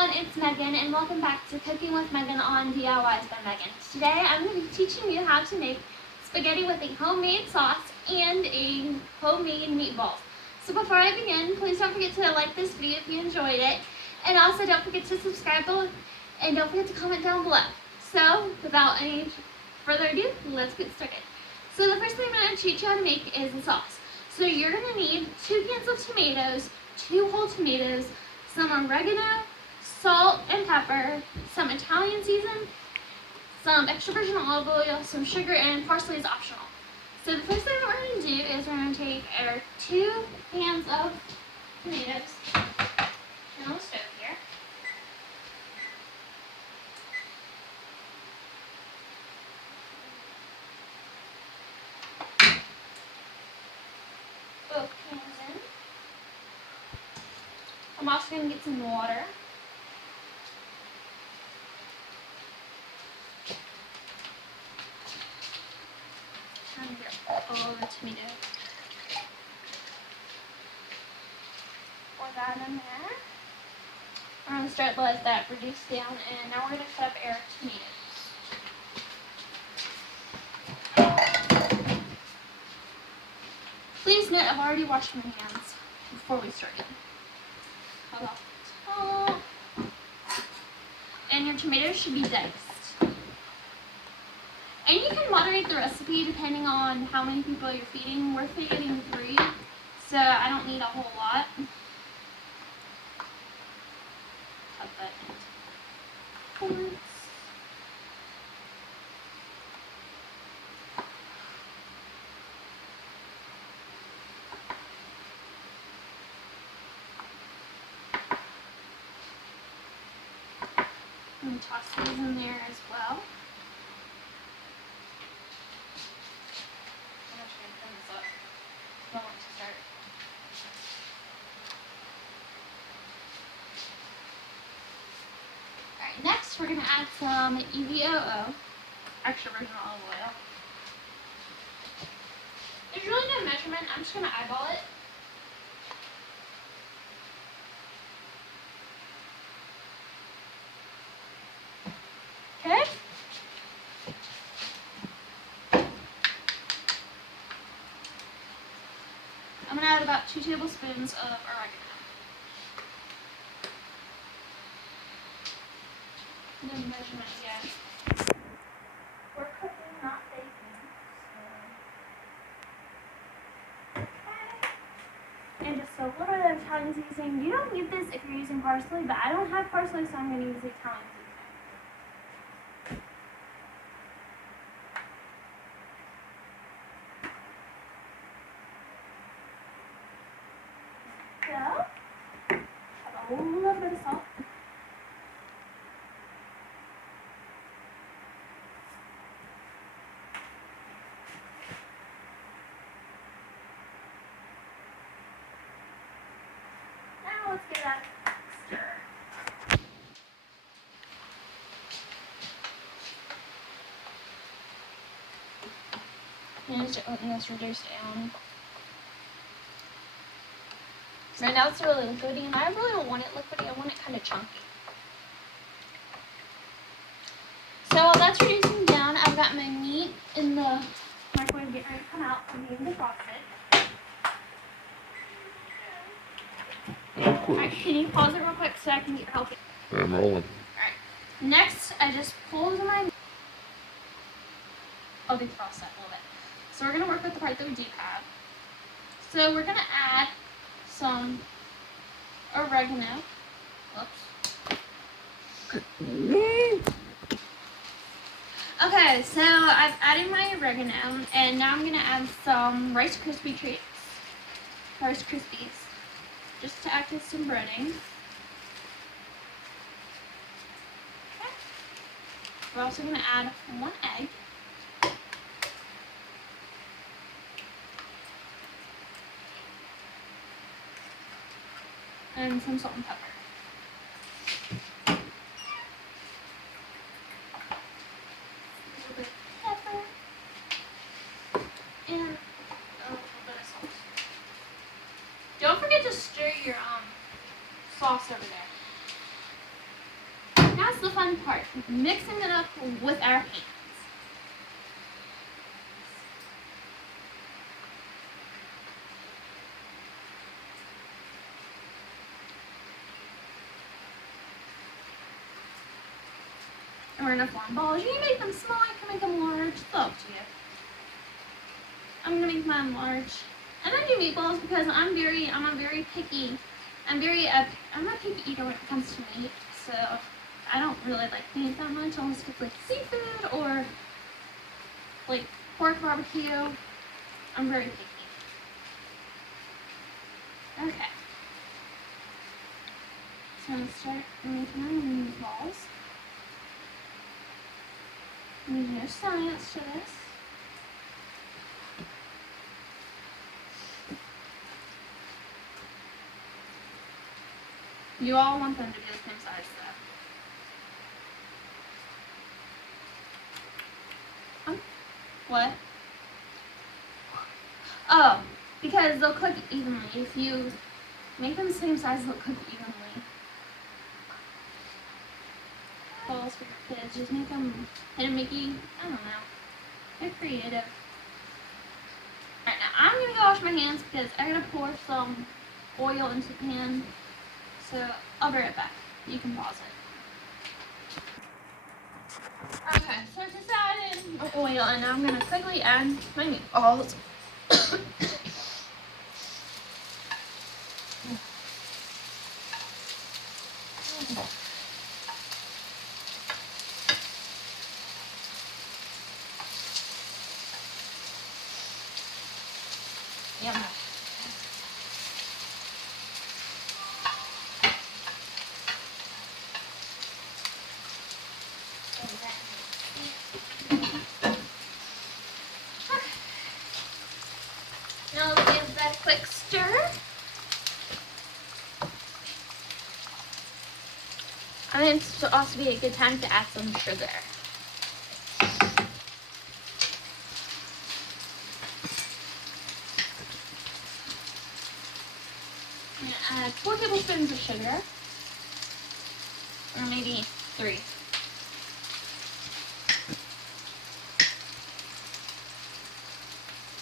everyone, it's Megan and welcome back to Cooking with Megan on DIYs by Megan. Today I'm going to be teaching you how to make spaghetti with a homemade sauce and a homemade meatballs. So before I begin, please don't forget to like this video if you enjoyed it, and also don't forget to subscribe and don't forget to comment down below. So without any further ado, let's get started. So the first thing I'm going to teach you how to make is the sauce. So you're going to need 2 cans of tomatoes, 2 whole tomatoes, some oregano, salt and pepper, some Italian season, some extra virgin olive oil, some sugar, and parsley is optional. So the first thing that we're going to do is we're going to take our 2 cans of tomatoes, turn on the stove here. Both cans in. I'm also going to get some water. Trying to get all the tomatoes. Pour that in there. We're going to start to let that reduce down, and now we're going to cut up our tomatoes. Please note I've already washed my hands before we started. Cut off the top. And your tomatoes should be diced. And you can moderate the recipe depending on how many people you're feeding. We're feeding 3, so I don't need a whole lot. Cut that into quarts. And toss these in there as well. I'm just going to turn this up. I don't want it to start. Alright, next we're going to add some EVOO, extra virgin olive oil. There's really no measurement, I'm just going to eyeball it. Okay. I'm going to add about 2 tablespoons of oregano. No measurement yet. We're cooking, not baking. So. Okay. And just a little bit of Italian seasoning. You don't need this if you're using parsley, but I don't have parsley, so I'm going to use Italian seasoning. So, have a little bit of salt. Now let's give that a stir. And just letting this reduce down. Right now it's really liquidy, and I really don't want it liquidy, I want it kind of chunky. So while that's reducing down, I've got my meat in the microwave getting ready to come out from being defrosted. Alright, can you pause it real quick so I can get your help? I'm rolling. Alright, next I just pulled my meat. I'll defrost that a little bit. So we're going to work with the part that we do have. So we're going to add some oregano. Whoops. Okay, so I've added my oregano, and now I'm going to add some Rice Krispie treats. Rice Krispies. Just to act as some breading. Okay. We're also going to add 1 egg. And some salt and pepper. A little bit of pepper. And a little bit of salt. Don't forget to stir your sauce over there. fun part, mixing it up with our hands. And we're gonna form balls. You can make them small, you can make them large, it's up to you. I'm gonna make mine large. And I do meatballs because I'm a very picky, I'm a picky eater when it comes to meat, so I don't really like meat that much unless it's like seafood or like pork barbecue. I'm very picky. Okay. So I'm gonna start making my meatballs. There's no science to this. You all want them to be the same size though. What? Oh, because they'll cook evenly. If you make them the same size, they'll cook evenly. Balls for your kids. Just make them hit a Mickey. I don't know. They're creative. Alright, now I'm gonna go wash my hands because I'm gonna pour some oil into the pan. So I'll be right back. You can pause it. Okay, so I just added oil and now I'm gonna quickly add my meatballs. Yum. Now let's give that a quick stir. I think this will also be a good time to add some sugar. I'm going to add 4 tablespoons of sugar, or maybe 3.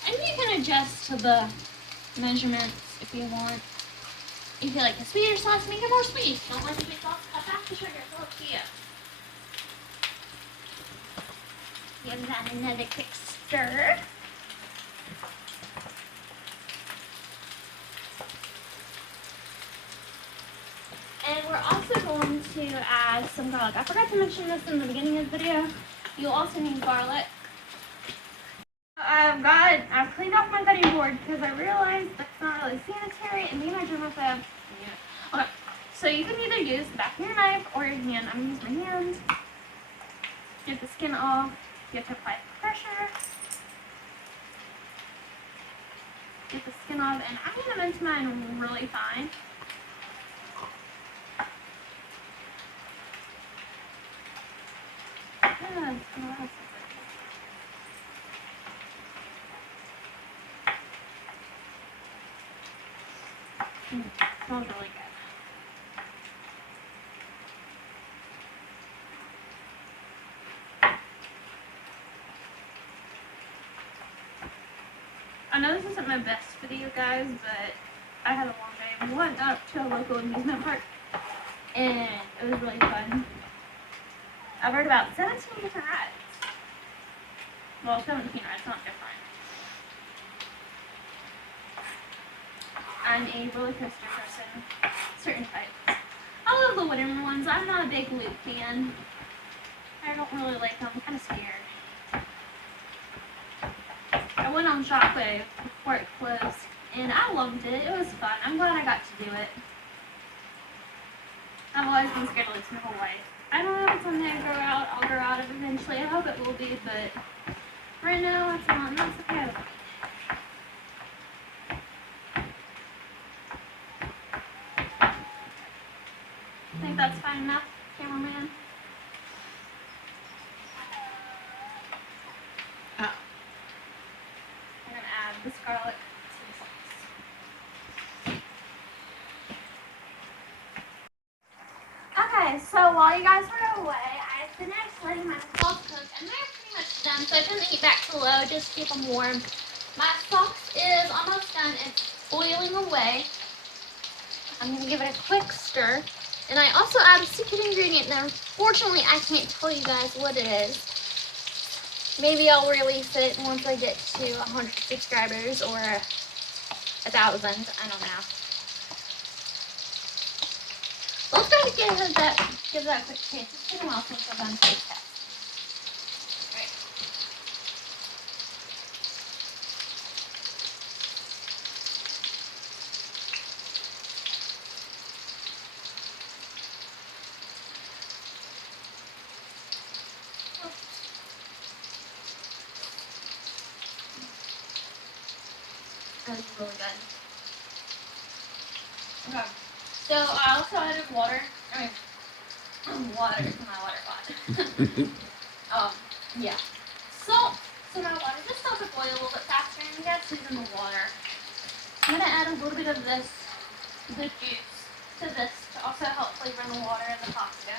And you can adjust to the measurements if you want. If you like a sweeter sauce, make it more sweet. If you don't like the sweet sauce, cut back the sugar. It's up to you. Give that another quick stir. And we're also going to add some garlic. I forgot to mention this in the beginning of the video. You'll also need garlic. I've cleaned off my cutting board because I realized that's not really sanitary and me and my germaphobe. Yeah. Okay, so you can either use the back of your knife or your hand. I'm going to use my hand. Get the skin off. You have to apply pressure. Get the skin off, and I'm going to mince mine really fine. Smells really good. I know this isn't my best video, guys, but I had a long day. We went up to a local amusement park, and it was really fun. I've heard about 17 different rides. Well, 17 rides, not different. I'm a roller coaster person, certain types. I love the wooden ones. I'm not a big loop fan. I don't really like them. I'm kind of scared. I went on Shockwave before it closed, and I loved it. It was fun. I'm glad I got to do it. I've always been scared of loops my whole life. I don't know if someday I'll grow out of it eventually. I hope it will be, but right now it's not, and that's okay. I think that's fine enough, cameraman. Oh. I'm gonna add this garlic to the sauce. Okay, so while you guys were away, I finished letting my sauce cook, and they're pretty much done, so I turned the heat back to low just to keep them warm. My sauce is almost done. It's boiling away. I'm going to give it a quick stir. And I also add a secret ingredient that unfortunately I can't tell you guys what it is. Maybe I'll release it once I get to 100 subscribers or 1,000. I don't know. Let's go ahead and give that a quick taste. It's been a while since I've done taste test. Alright. That is really good. Okay. So I also added water. Water to my water pot. Yeah. Salt. So my water just starts to boil a little bit faster, and you gotta season the water. I'm gonna add a little bit of the juice to this to also help flavor the water and the pasta.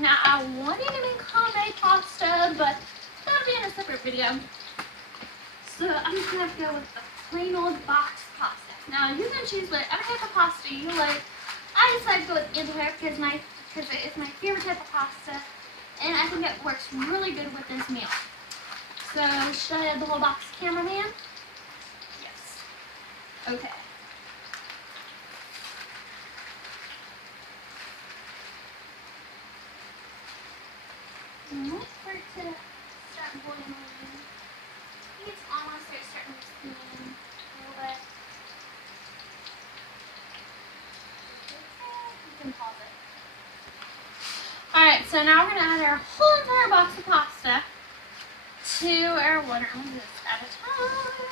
Now I wanted to make homemade pasta, but that'll be in a separate video. So I'm just gonna have to go with the plain old box pasta. Now you can choose whatever type of pasta you like. I decided to go with Antwerp because it's my favorite type of pasta, and I think it works really good with this meal. So should I add the whole box, cameraman? Yes. Okay. Wait for it to start boiling. I think it's almost starting to steam a little bit. You can pause it. Alright, so now we're going to add our whole entire box of pasta to our water. I'm going to do this at a time.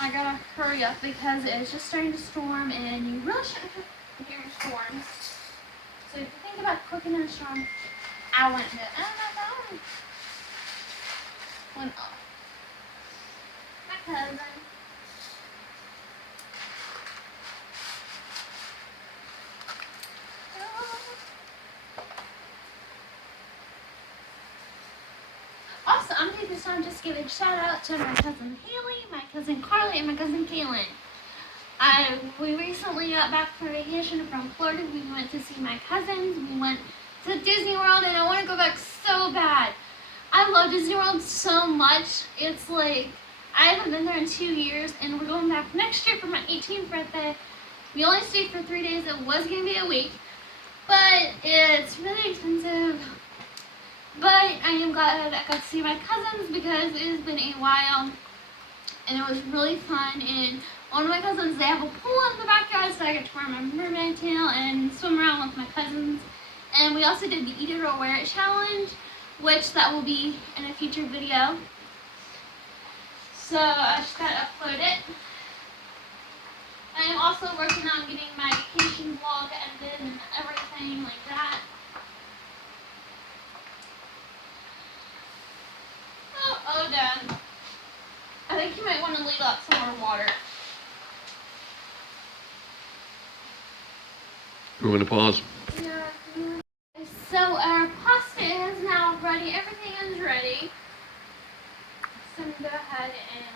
I gotta hurry up because it's just starting to storm, and you really shouldn't cook during storms. So if you think about cooking in a storm, I wouldn't do it. Oh, my phone went off. My cousin. Also, I'm going to take this time just to give a shout out to my cousin Haley, my cousin Carly, and my cousin Kaylin. We recently got back from vacation from Florida. We went to see my cousins. We went to Disney World, and I want to go back so bad. I love Disney World so much. It's like, I haven't been there in 2 years, and we're going back next year for my 18th birthday. We only stayed for 3 days. It was going to be a week, but it's really expensive. But I am glad I got to see my cousins because it has been a while, and it was really fun. And one of my cousins, they have a pool in the backyard, so I get to wear my mermaid tail and swim around with my cousins. And we also did the Eat It or Wear It challenge, which that will be in a future video. So I just gotta upload it. I am also working on getting my vacation vlog edited and everything like that. Oh, Dad. I think you might want to leave out some more water. You want to pause? Yeah. So our pasta is now ready. Everything is ready. So I'm going to go ahead and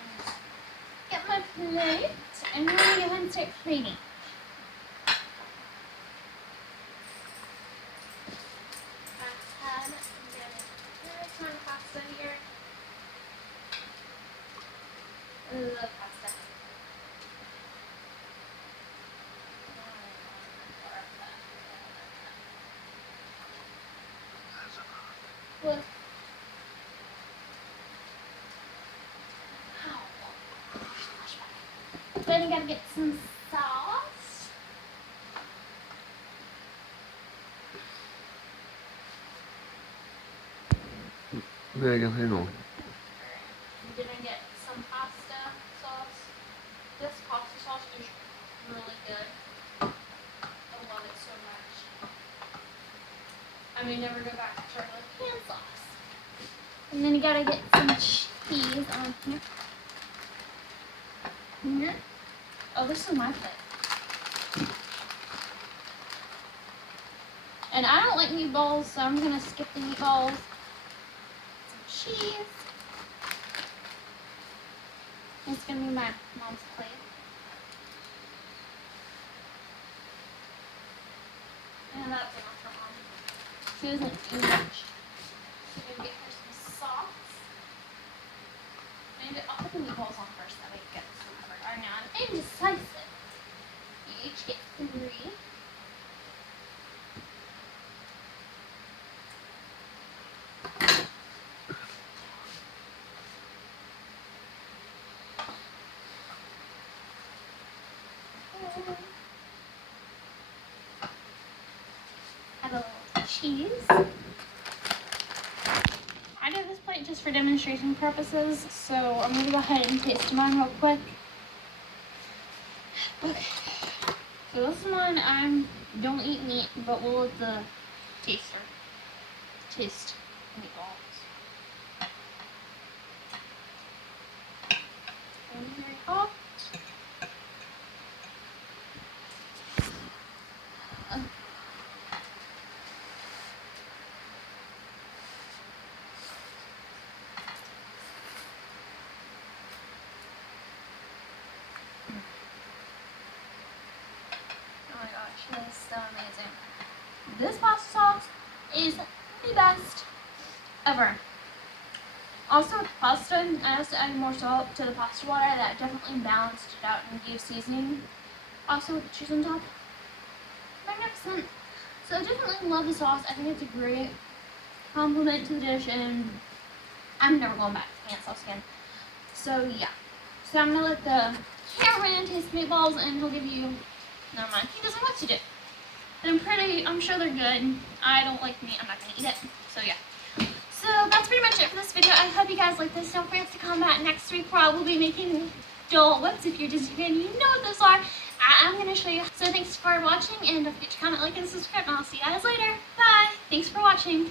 get my plate, and we're going to go ahead and start plating. I had a ton of pasta here. I love pasta. Look. Then you gotta get some sauce. แม่จะให้หนู I'm gonna get some pasta sauce. This pasta sauce is really good. I love it so much. I may never go back to turtle pan sauce. And then you gotta get some cheese on here. Here. Oh, this is my plate. And I don't like meatballs, so I'm gonna skip the meatballs. Some cheese. It's gonna be my mom's plate. And that's enough for mom. She doesn't eat much. So I'm gonna get her some sauce. Maybe I'll put the meatballs on first, that way it gets some covered. Alright, now I'm indecisive. You each get 3. Add a little cheese. I did this plate just for demonstration purposes, so I'm going to go ahead and taste mine real quick. Okay. So this one, I don't eat meat, but we'll let the taster taste meatballs. Very hot. Oh my gosh, it is so amazing. This pasta sauce is the best ever. Also with pasta, I have to add more salt to the pasta water. That definitely balanced it out and gave seasoning. Also with the cheese on top. Magnificent. So I definitely love the sauce. I think it's a great compliment to the dish, and I'm never going back to pan sauce again. So yeah. So I'm gonna let the cameraman taste the meatballs, and he'll give you. Never mind. He doesn't want to do it. I'm sure they're good. I don't like meat. I'm not gonna eat it. So yeah. So that's pretty much it for this video. I hope you guys like this. Don't forget to come back next week where I will be making Dole Whips. If you're Disney fan, you know what those are. I'm going to show you. So thanks for watching, and don't forget to comment, like, and subscribe, and I'll see you guys later. Bye. Thanks for watching.